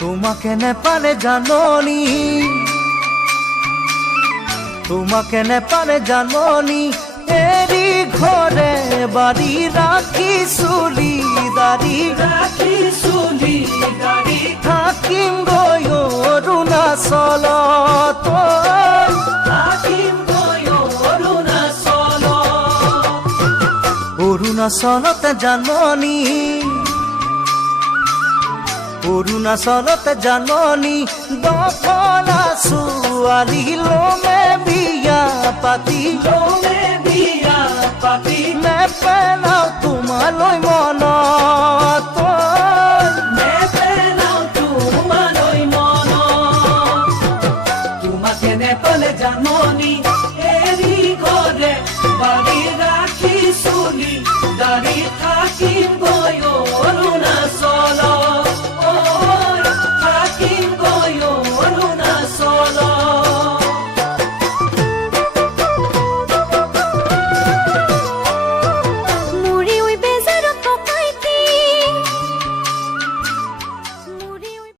তোমাকে নেপালে জাননি, তোমাকে নেপালে জাননি, এৰি ঘৰে বাড়ি ৰাখি চুলি দাড়ি, থাকিম গৈ অৰুণাচলত, অৰুণাচলতে জাননি, অৰুণাচলতে জাননি, দফলা ছোৱালী লমে বিয়া পাতি, নেপেলাও তোমালৈ মনত।